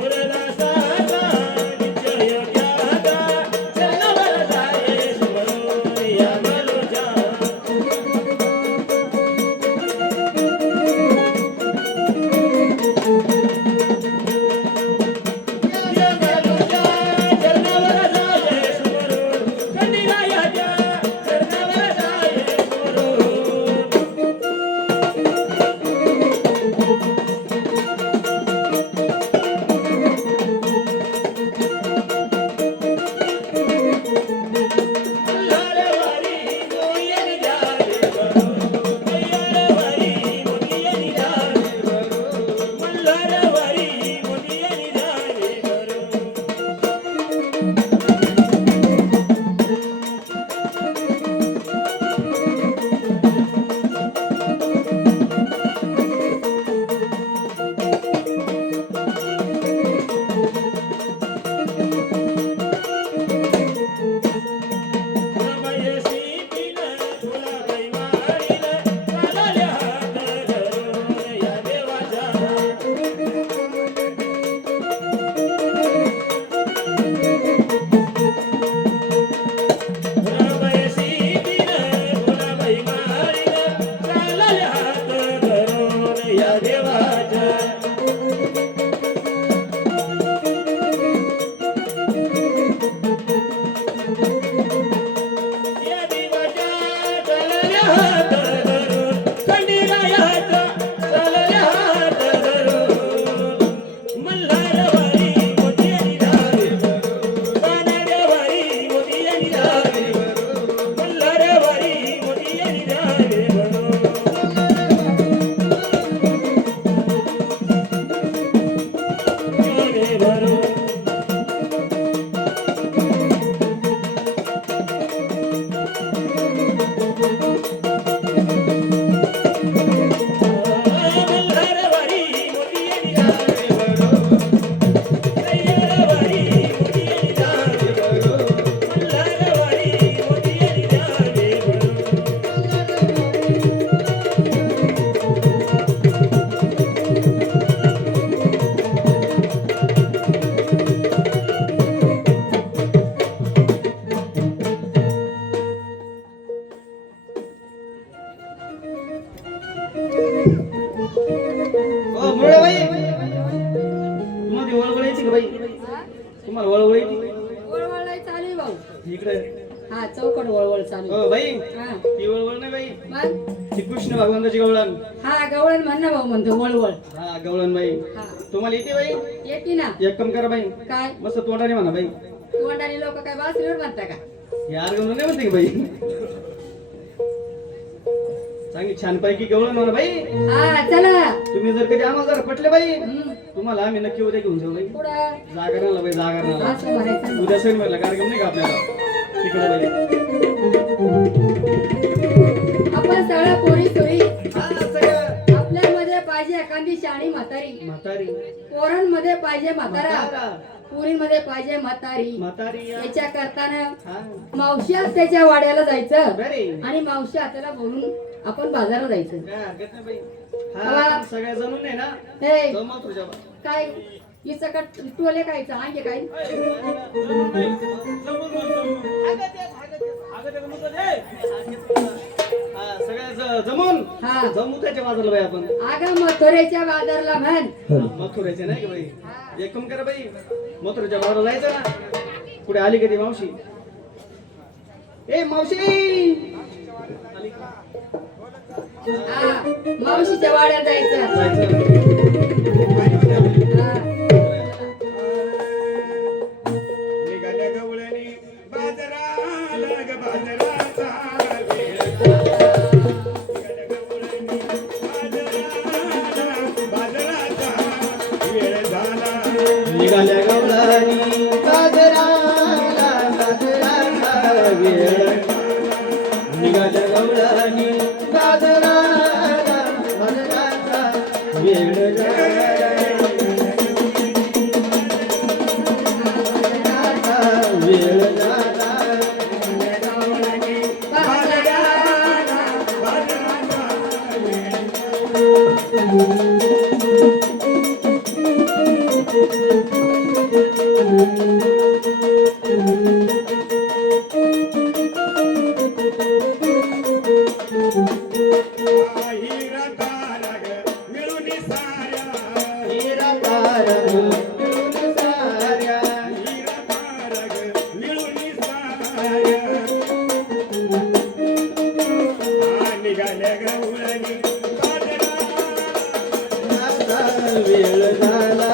सूरदासा तुम्हाला वळवळ येते वळवळ चालू भाऊ इकडे हा चौकट वळवळ चालू हो बाई हा ती वळवळ नाही बाई मग ती कृष्ण भगवानाची गवळण हा गवळण म्हण ना भाऊ म्हणतो वळवळ हा गवळण बाई हा तुम्हाला येते बाई येते ना एक कम करा बाई काय मस्त तोंडाने म्हणा बाई तोंडाने लोक काय बासरीवर म्हणता का हे आर्गन नाही म्हणते की बाई चांगली छान पैकी गवळण म्हणा बाई हा चला तुम्ही जर कधी आम्हाला जर पटले बाई हम्म. तुम्हाला आम्ही नक्की उद्या घेऊन जाऊ बाई पुढं जागरणाला बाई जागरणाला असं म्हणायचं उद्या सण म्हणला कार्यक्रम नाही का आपल्याला तिकडे बाई आपण सगळं पोरी सोरी हा सगळं आपल्यामध्ये पाहिजे एखादी शाणी म्हातारी म्हातारी पोरांमध्ये पाहिजे म्हातारा म्हातारा पुरीमध्ये पाहिजे म्हातारी म्हातारी त्याच्या करताना हा मावशी त्याच्या वाड्याला जायचं बरे आणि मावशी आत्याला बोलून आपण बाजारात जायचं काय हरकत नाही बाई बाबा. हा सगळ्या जमून नाही ना हे जमा तुझ्या काय हिचं का टोले काय सांगे काय जमून हा जमू त्याच्या बाजूला बाई आपण अगं मथुरेच्या बाजारला म्हण मथुरायचे नाही का बाई एक कम करा बाई मथुराच्या बाजूला जायचं ना पुढे आली कधी मावशी ए मावशी आली का? हा मावशीच्या वाड्यात जायचं जायचं हा. निघाल्या गवळणी बाजाराला ग बाजाराचा वेळ. निघाल्या गवळणी बाजाराला वेळ झाला. निघाल्या गवळणी बाजाराला बाजाराचा वेळ निघाल्या गवळणी बाजाराला बाजाराचा वेळ वेळ झाला हिरा तारा ग मिळून साऱ्या. हिरा तारा मिळून साऱ्या हिरा तारा ग मिळून साऱ्या. निघाल्या गवळणी बाजाराला आता वेळ झाला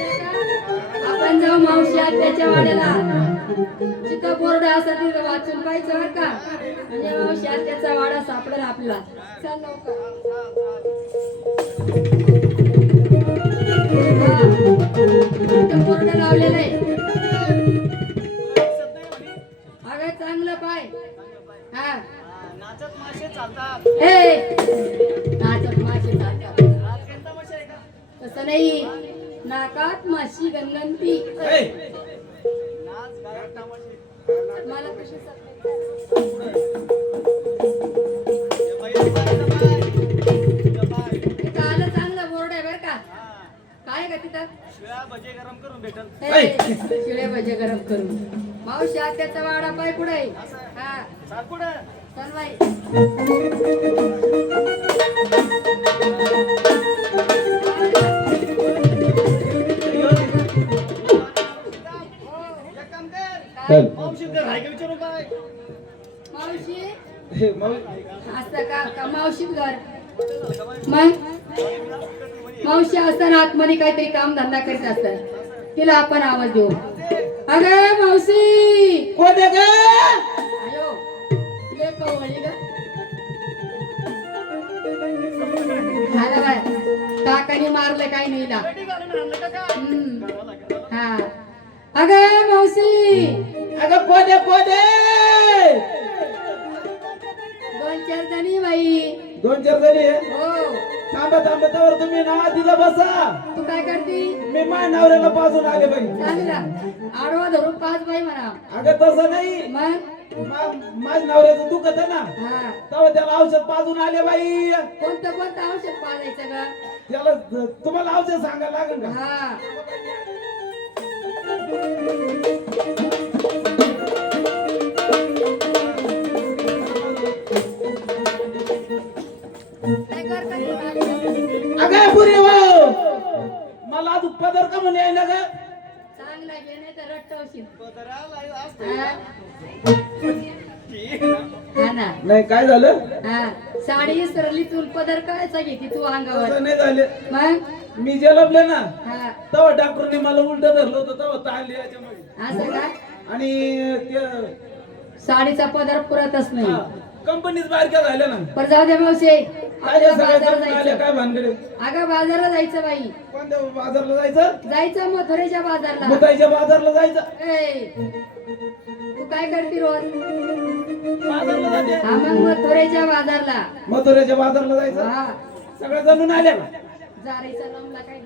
आपण जाऊ मावशी आत्याच्या वाड्याला जिथं बोर्ड असं तिथं वाचून पाहिजे बरं का म्हणजे मावशी आत्याचा वाडा सापडेल आपल्याला चल लवकर हा. इथं बोर्ड लावलेलं आहे अगं चांगलं पाय हा नाचत मासे चालतात हे नाचत माशी चालतात आज काय तमाशा आहे का तसं नाही नाकात माशी गणगणती नाच गायक तमाशे मला कशी तिथं आलं चांगलं बोर्ड आहे बरं का काय का तिथं शिळा भजे गरम करून भेटल हे, शिळे भजे गरम करून मावशी आत्याचा वाडा पाय कुठे आहे हा साकुड चल बाई काय? मावशी घर आहे का विचारू काय मावशी हे मावशी असतं का मावशीत घर मग मावशी असताना आतमध्ये काहीतरी काम धंदा करीत असतात तिला आपण आवाज देऊ अगं मावशी कोण आहे ग आयो ले कवळी ग झालं बाय काकाने मारलं काही नाही ना हा अगं मावशी अगं कोण आहे दोन चार जणी बाई दोन चार जणी आहे हो थांबा थांबा त्यावर तुम्ही ना तिला बसा तू काय करती मी माझ्या नवऱ्याला पाजून आले बाई चांगला आडवा धरून पाच बाई म्हणा अगं तसं नाही मग माझ्या नवऱ्याचं दुखत आहे ना हा तेव्हा त्याला औषध पाजून आले बाई कोणतं कोणतं औषध पाजायचं ग त्याला तुम्हाला औषध सांगायला लागेल का? हा अगं पुरी हो, मला आज पदर का म्हणे आहे ना ग? चांगला घे नाही तर रट्टवशील पदराला असते. हा ठीक आहे ना. हा ना नाही काय झालं? हा साडी सरली तू पदर कायचा घेते तू अंगावर असं नाही झाले. मग मी जलबले ना हा तेव्हा डॉक्टरने मला उलट धरलं होतं, तेव्हा ताणली याच्यामध्ये. असं का आणि ते साडीचा पदर पुरतच नाही कंपनीच बारक्या झाल्या ना. पर जाऊ दे मावशी काय आपल्याला सगळ्या बाजारात जमून आल्या, जायचं काय भानगडे? अगं बाजारला जायचं बाई कोणत्या बाजारला जायचं? जायचं मथुरेच्या बाजारला मुताईच्या बाजारला जायचं. ए, तू काय करते रोज बाजारला जाते. हा मग मथुरेच्या बाजारला मथुरेच्या बाजारला जायचं. हा सगळ्या जमून आल्या का? जारायचा लमला काय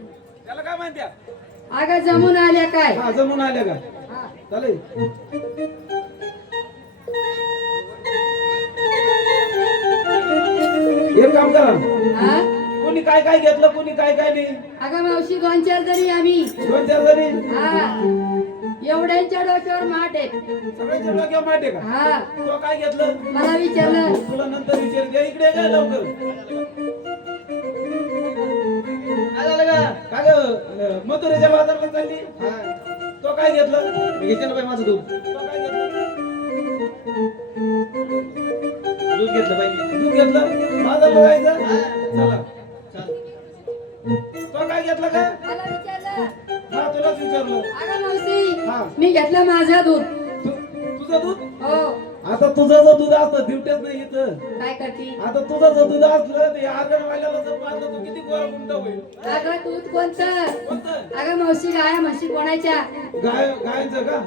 त्याला काय म्हणत्या? अगं जमून आल्या काय हा जमून आल्या का? हा. चालेल. एक काम करा, हा? कोणी काय काय घेतलं, कोणी काय काय नाही. अगं मावशी 2-4 जणी आम्ही दोन चार जणी हा एवढ्यांच्या डोक्यावर माठ आहे सगळ्यांच्या डोक्यावर माहिती आहे का? हा तो काय घेतलं? मला विचारलं तुला नंतर विचार घ्या, इकडे काय लवकर. काय झालं का? काय ग, मथुरेच्या बाजारला चालली? हा. तो काय घेतलं? मी घेते ना बाई माझं दूध. तो काय घेतलं? दूध घेतलं बाई मी. दूध घेतलं? बाजारला जायचं? हा. चला. चाल. तो काय घेतलं का? मला विचारलं हा तुलाच विचारलं. अगं मावशी हा. मी घेतलं माझं दूध तुझं दूध? हो आता तुझं जर दूध असतं दिवट्याच नाही इथं. काय करते आता तुझं जर दूध असलं ते आगरवाल्याला जर पाजलं तू किती गोळा गुंड होईल. अगं दूध कोणतं कोणतं? अगं मावशी गाया म्हशी कोणाच्या गायचं का?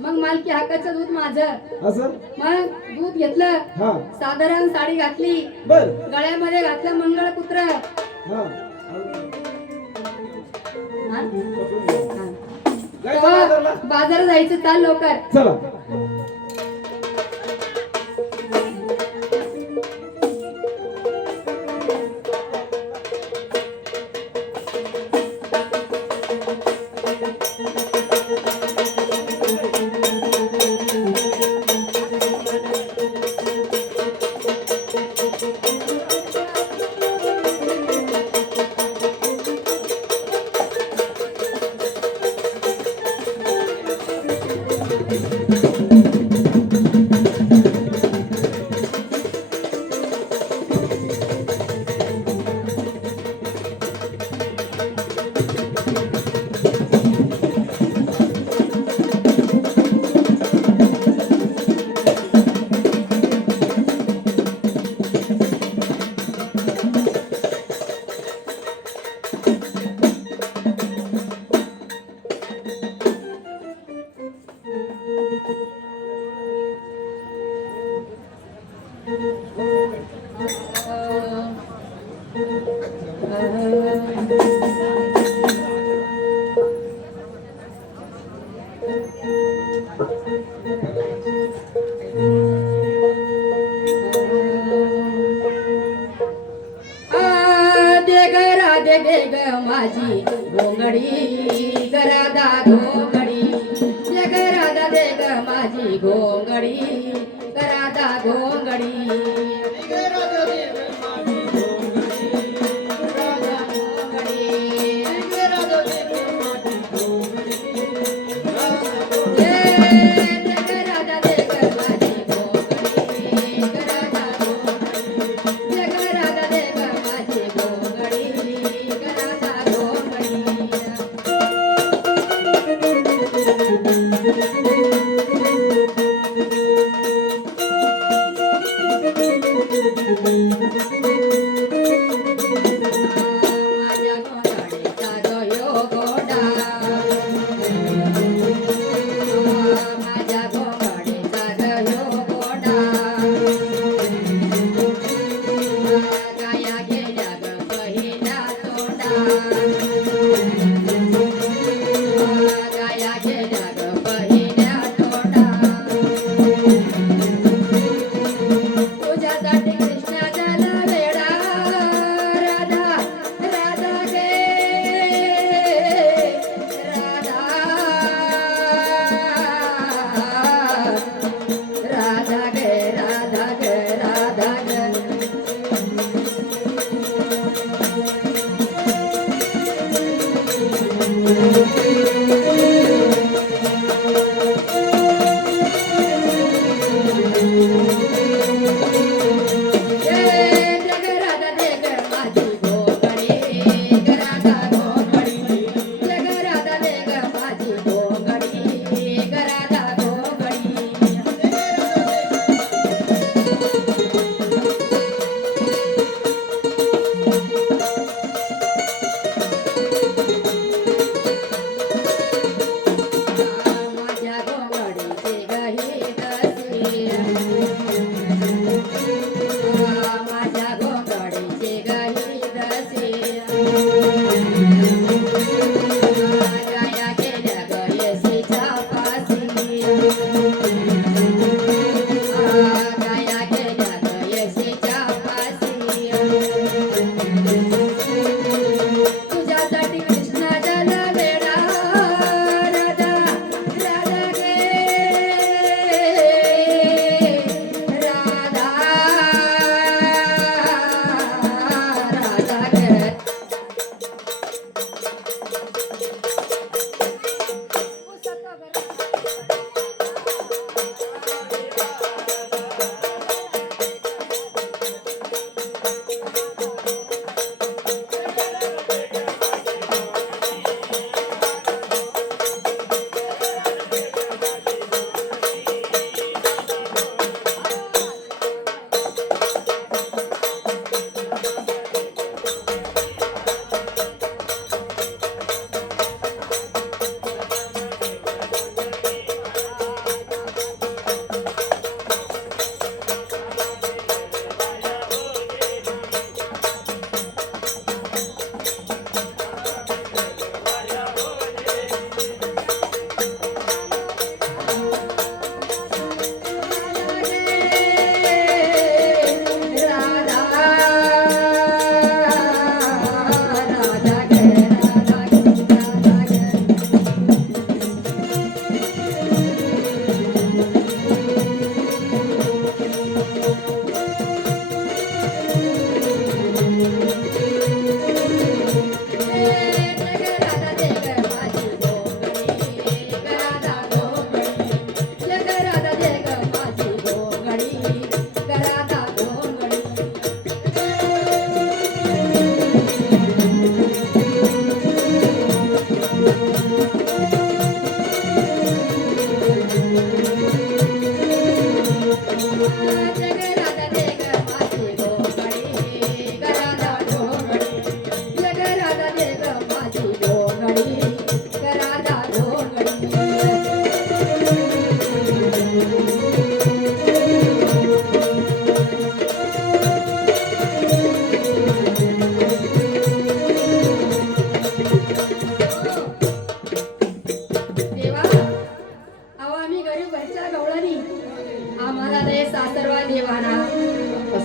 मग मालकी हक्काचं दूध माझं असं? मग दूध घेतलं हा साधारण साडी घातली बर. गळ्यामध्ये घातलं मंगळसूत्र हा हा? गायचं तेव्हा बाजारला? बाजारात जायचं चाल लवकर चला. दे ग माझी घोंगडी गरादा घोंगडी दे ग राधा दे ग माझी घोंगडी गरादा घोंगडी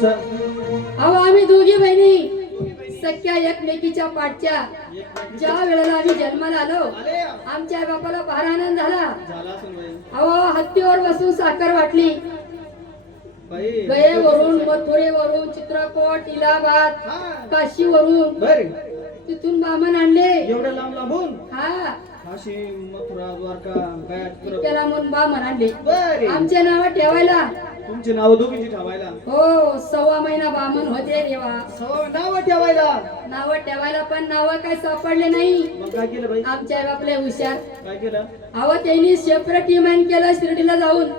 अहो आम्ही दोघी बहिणी सख्या एकमेकीच्या पाठच्या. ज्या वेळेला आम्ही जन्माला आलो आमच्या आई बापाला फार आनंद झाला. अहो हत्तीवर बसून साखर वाटली. गयेवरून, मथुरेवरून, चित्रकूट, इलाहाबाद, काशीवरून तिथून बामण आणले. एवढं लांब लांबून हा काशी, मथुरा, द्वारका, इतक्या लांबून बामण आणले बरे. आमचे नाव ठेवायला. तुमचे नाव दोघींची ठेवायला? हो 6 महिना बामण होते देवा. नाव ठेवायला? नाव ठेवायला पण नाव काय सापडले नाही. मग काय केलं बाई? आमच्या आई बापले हुशार. काय केलं? अहो त्यांनी सेपरेट इमान केलं शिर्डीला जाऊन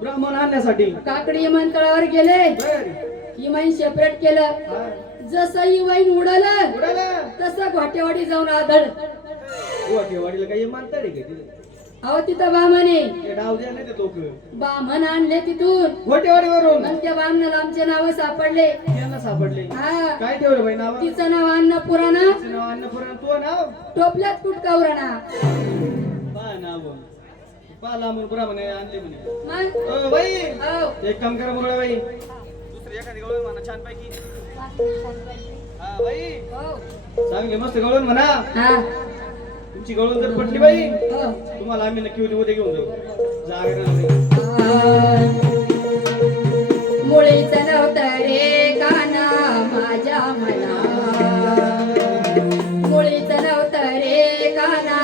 ब्राह्मण आणण्यासाठी. काकडी विमानतळावर गेले. इमान सेपरेट केलं. जसं इमान उडालं तसं घोटेवाडी जाऊन आदळ. घोटेवाडीला काही मानताय का? अहो तिथं बामणे डाव द्या नाही ते लोक. बामण आणले तिथून घोटेवाडीवरून. मग त्या बामणाला आमचे नाव सापडले. त्यांना सापडले. हा काय ठेवलं बाई नाव? तिचं नाव अन्नपुराणा. तिचं नाव अन्नपूर्णा. तू नाव टोपल्यात कुटकावरणा. पा नाव पा लांबून ब्राह्मण आणले म्हणे. मग बाई हो एक काम करा मुरळा बाई, दुसरी एखादी गवळण म्हणा छान पैकी. हा बाई हो चांगली मस्त गवळण म्हणा. हा तुमची गवळण जर पटली बाई हो तुम्हाला आम्ही नक्की उद्या घेऊन जाऊ. जागा मुळीच नव्हतं रे काना माझ्या मना. मुळीच नव्हतं रे काना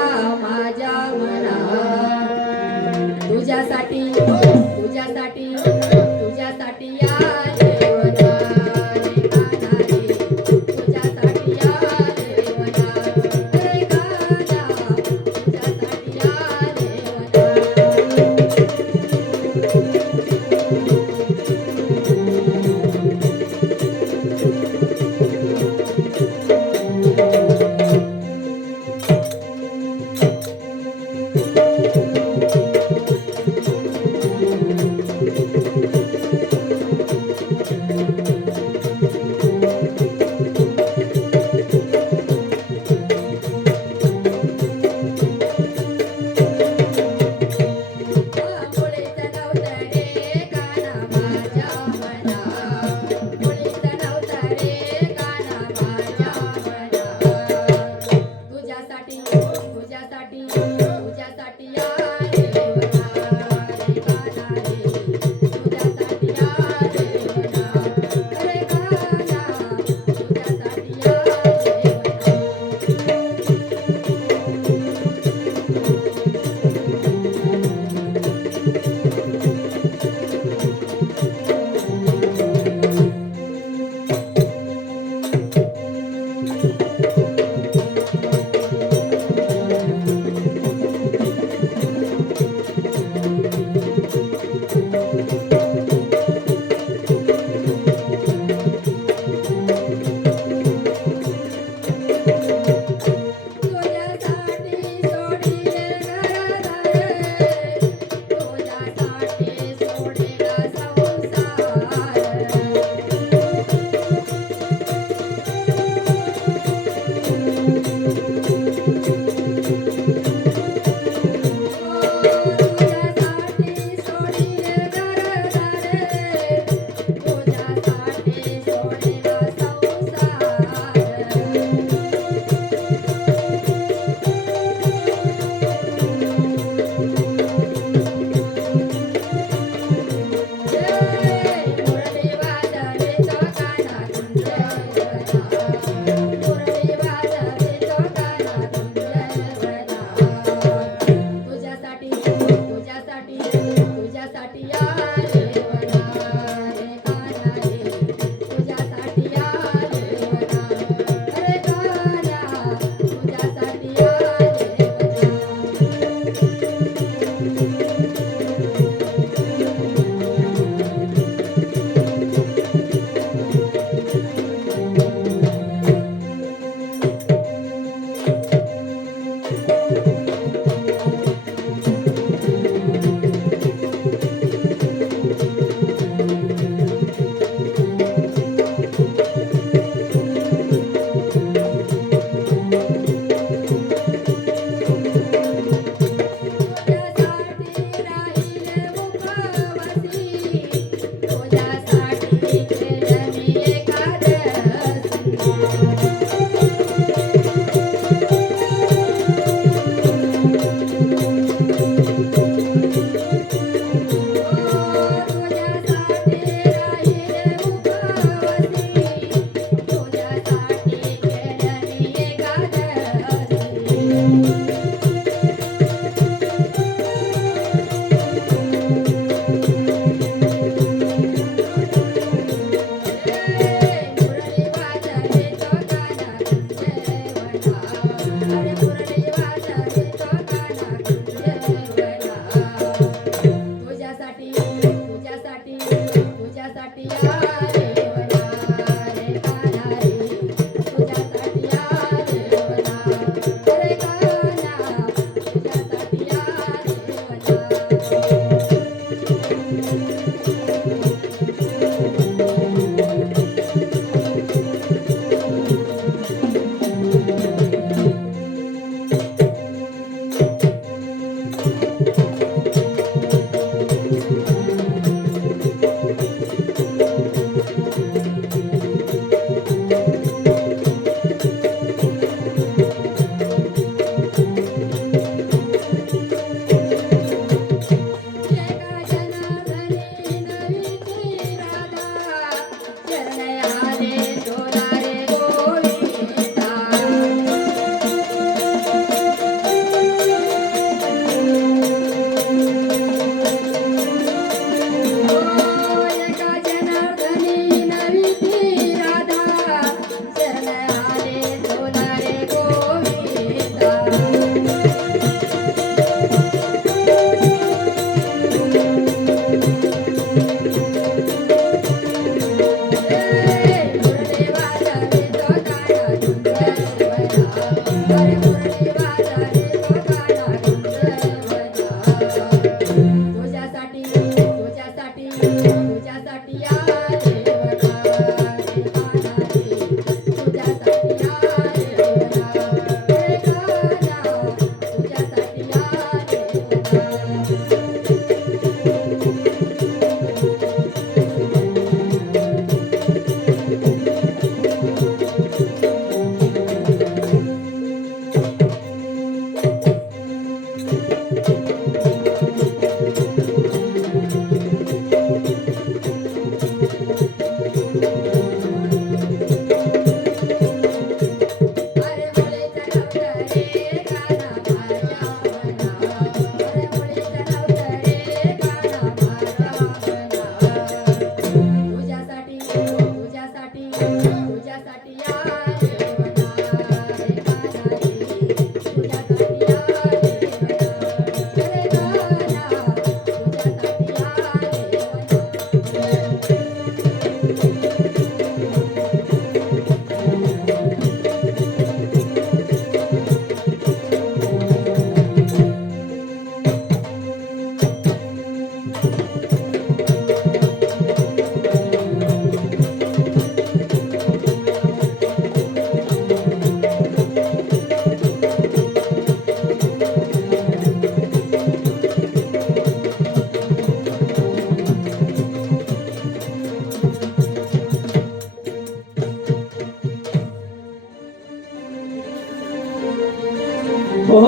हो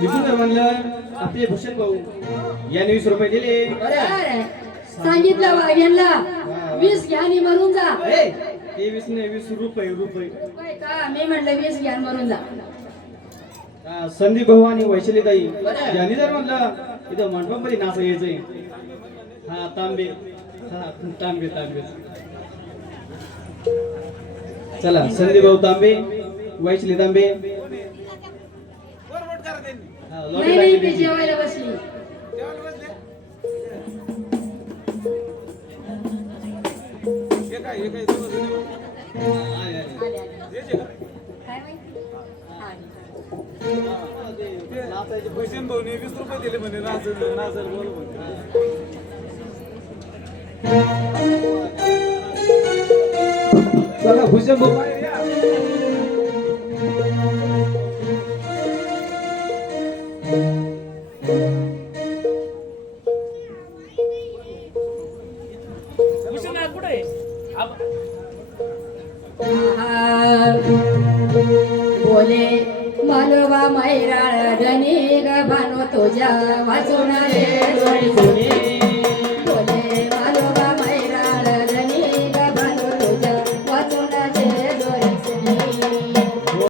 विकून म्हणलं आपले भूषण भाऊ याने 20 रुपये दिले. अरे, सांगितलं वाघ्यांना 20 घ्या आणि मरून जा. ए, ते 20 नाही 20 रुपये रुपये. काय का मी म्हणलं 20 घ्या आणि मरून जा. संदीप भाऊ आणि वैशालीताई यांनी जर म्हणलं इथं मंडपामध्ये नाच यायचंय. हा तांबे हा तांबे तांबे. चला संदीप भाऊ तांबे वैशाली तांबे. हा, लॉबी नाही लागली ते त्यांची. जेवायला बसली. आले, आले. काय माहिती? आली. भूषण भाऊने 20 रुपये दिले म्हणे नाचर बोल म्हणे. चला भूषण भाऊ बाहेर या. भूषण आहे कुठे बोले मालवा मैराळ धनी ग भानो तुझ्या वाचून रे जोडी